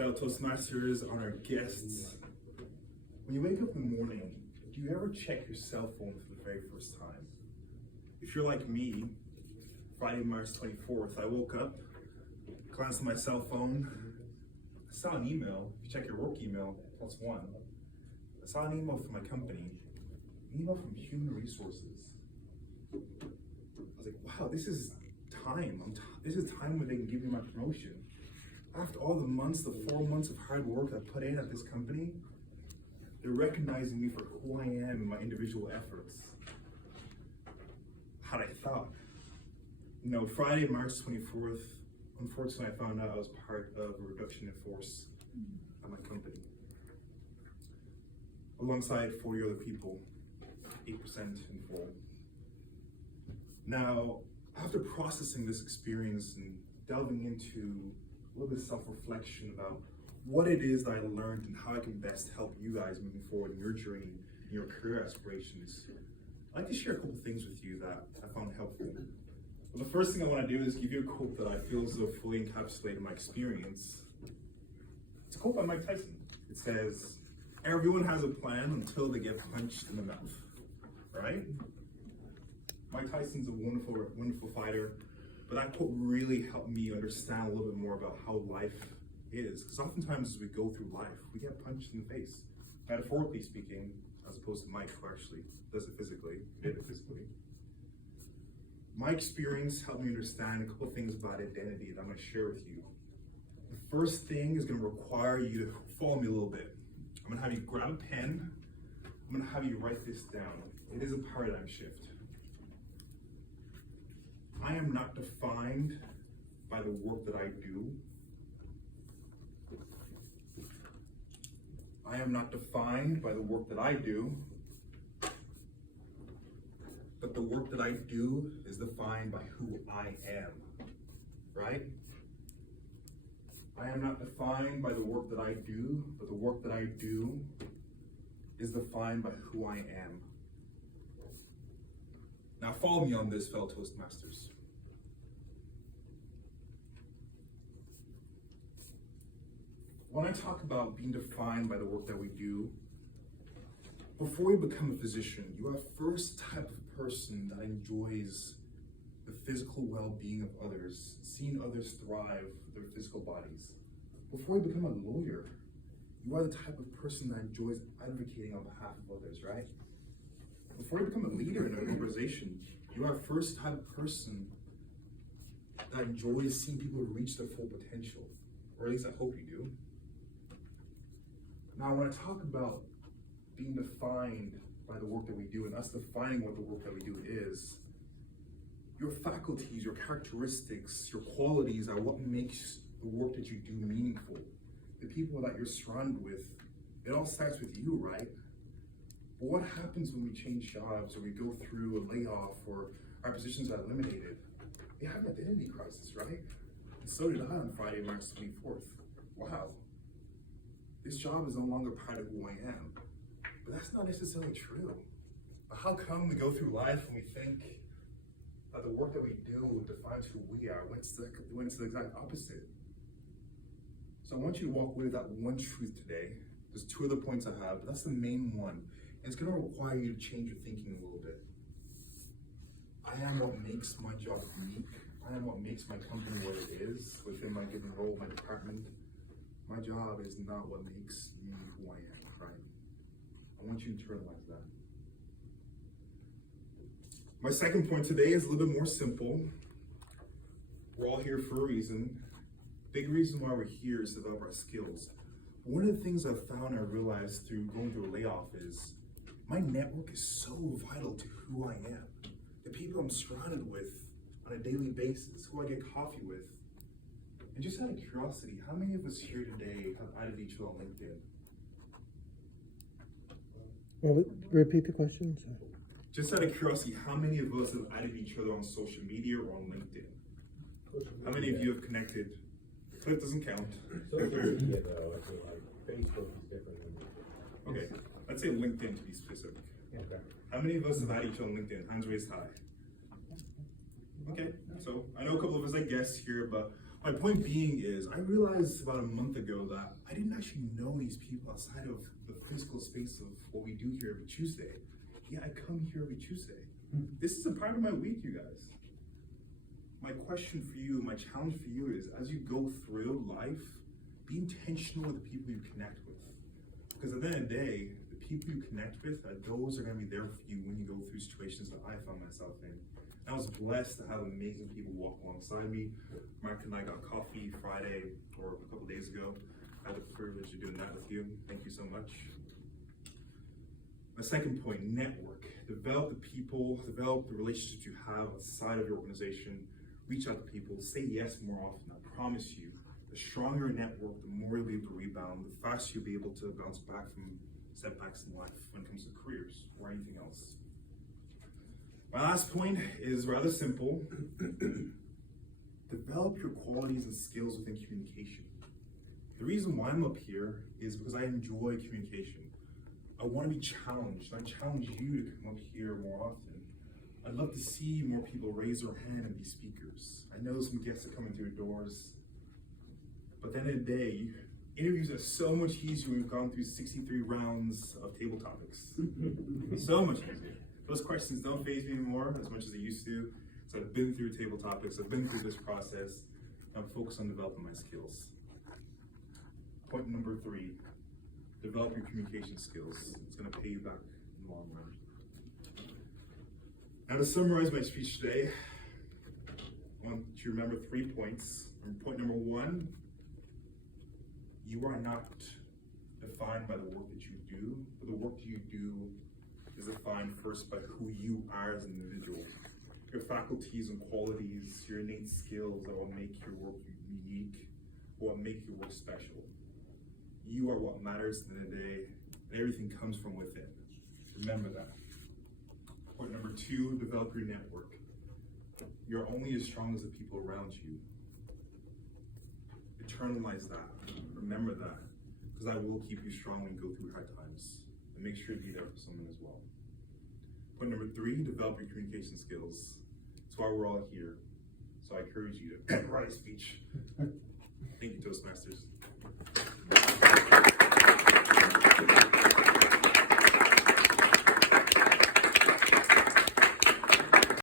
fellow Toastmasters, on our guests. When you wake up in the morning, do you ever check your cell phone for the very first time? If you're like me, Friday, March 24th, I woke up, glanced at my cell phone, I saw an email. If you check your work email, plus one. I saw an email from my company, an email from Human Resources. I was like, wow, this is time. This is time where they can give me my promotion. After all the months, the 4 months of hard work I put in at this company, they're recognizing me for who I am and my individual efforts. Had I thought? You know, Friday, March 24th, unfortunately, I found out I was part of a reduction in force at my company. Alongside 40 other people, 8% in full. Now, after processing this experience and delving into a little bit of self-reflection about what it is that I learned and how I can best help you guys moving forward in your journey, in your career aspirations, I'd like to share a couple things with you that I found helpful. Well, the first thing I want to do is give you a quote that I feel as though fully encapsulated my experience. It's a quote by Mike Tyson. It says, "Everyone has a plan until they get punched in the mouth," right? Mike Tyson's a wonderful, wonderful fighter, but that quote really helped me understand a little bit more about how life is. Because oftentimes as we go through life, we get punched in the face. Metaphorically speaking, as opposed to Mike, who actually does it physically, did it physically. My experience helped me understand a couple of things about identity that I'm going to share with you. The first thing is going to require you to follow me a little bit. I'm going to have you grab a pen. I'm going to have you write this down. It is a paradigm shift. I am not defined by the work that I do. I am not defined by the work that I do, but the work that I do is defined by who I am, right? I am not defined by the work that I do, but the work that I do is defined by who I am. Now follow me on this, fellow Toastmasters. When I talk about being defined by the work that we do, before you become a physician, you are the first type of person that enjoys the physical well-being of others, seeing others thrive with their physical bodies. Before you become a lawyer, you are the type of person that enjoys advocating on behalf of others, right? Before you become a leader in an organization, you are the first type of person that enjoys seeing people reach their full potential, or at least I hope you do. Now, when I talk about being defined by the work that we do and us defining what the work that we do is, your faculties, your characteristics, your qualities are what makes the work that you do meaningful. The people that you're surrounded with, it all starts with you, right? But what happens when we change jobs or we go through a layoff or our positions are eliminated? We have an identity crisis, right? And so did I on Friday, March 24th. Wow. This job is no longer part of who I am. But that's not necessarily true. But how come we go through life and we think that the work that we do defines who we are, when it's the exact opposite? So I want you to walk away with that one truth today. There's two other points I have, but that's the main one. And it's going to require you to change your thinking a little bit. I am what makes my job unique. I am what makes my company what it is within my given role, my department. My job is not what makes me who I am, right? I want you to internalize that. My second point today is a little bit more simple. We're all here for a reason. Big reason why we're here is to develop our skills. One of the things I've found and I realized through going through a layoff is my network is so vital to who I am. The people I'm surrounded with on a daily basis, who I get coffee with. And just out of curiosity, how many of us here today have added each other on LinkedIn? Well, repeat the question. Sorry. Just out of curiosity, how many of us have added each other on social media or on LinkedIn? How many of you have connected? Clip doesn't count. Social media, though, I feel like Facebook is different than Okay, let's say LinkedIn to be specific. okay. How many of us have added each other on LinkedIn? Hands raised high. Okay, so I know a couple of us are guests here, but My point being is, I realized about a month ago that I didn't actually know these people outside of the physical space of what we do here every Tuesday. Yeah, I come here every Tuesday. This is a part of my week, you guys. My question for you, my challenge for you is, as you go through life, be intentional with the people you connect with. Because at the end of the day, the people you connect with, those are going to be there for you when you go through situations that I found myself in. I was blessed to have amazing people walk alongside me. Mark and I got coffee Friday or a couple days ago. I had the privilege of doing that with you. Thank you so much. My second point, network. Develop the people, develop the relationships you have outside of your organization. Reach out to people, say yes more often. I promise you, the stronger your network, the more you'll be able to rebound, the faster you'll be able to bounce back from setbacks in life when it comes to careers or anything else. My last point is rather simple. Develop your qualities and skills within communication. The reason why I'm up here is because I enjoy communication. I want to be challenged. I challenge you to come up here more often. I'd love to see more people raise their hand and be speakers. I know some guests are coming through the doors, but at the end of the day, interviews are so much easier when we've gone through 63 rounds of table topics. So much easier. Those questions don't faze me anymore as much as they used to. So I've been through table topics, I've been through this process, and I'm focused on developing my skills. Point number 3, develop your communication skills. It's gonna pay you back in the long run. Now to summarize my speech today, I want you to remember 3 points. Point number 1, you are not defined by the work that you do, but the work that you do is defined first by who you are as an individual. Your faculties and qualities, your innate skills that will make your work unique, what make your work special. You are what matters at the end of the day, and everything comes from within. Remember that. Point number 2, develop your network. You're only as strong as the people around you. Internalize that. Remember that. Because I will keep you strong when you go through hard times. And make sure to be there for someone as well. Point number 3, develop your communication skills. That's why we're all here. So I encourage you to write a speech. Thank you, Toastmasters.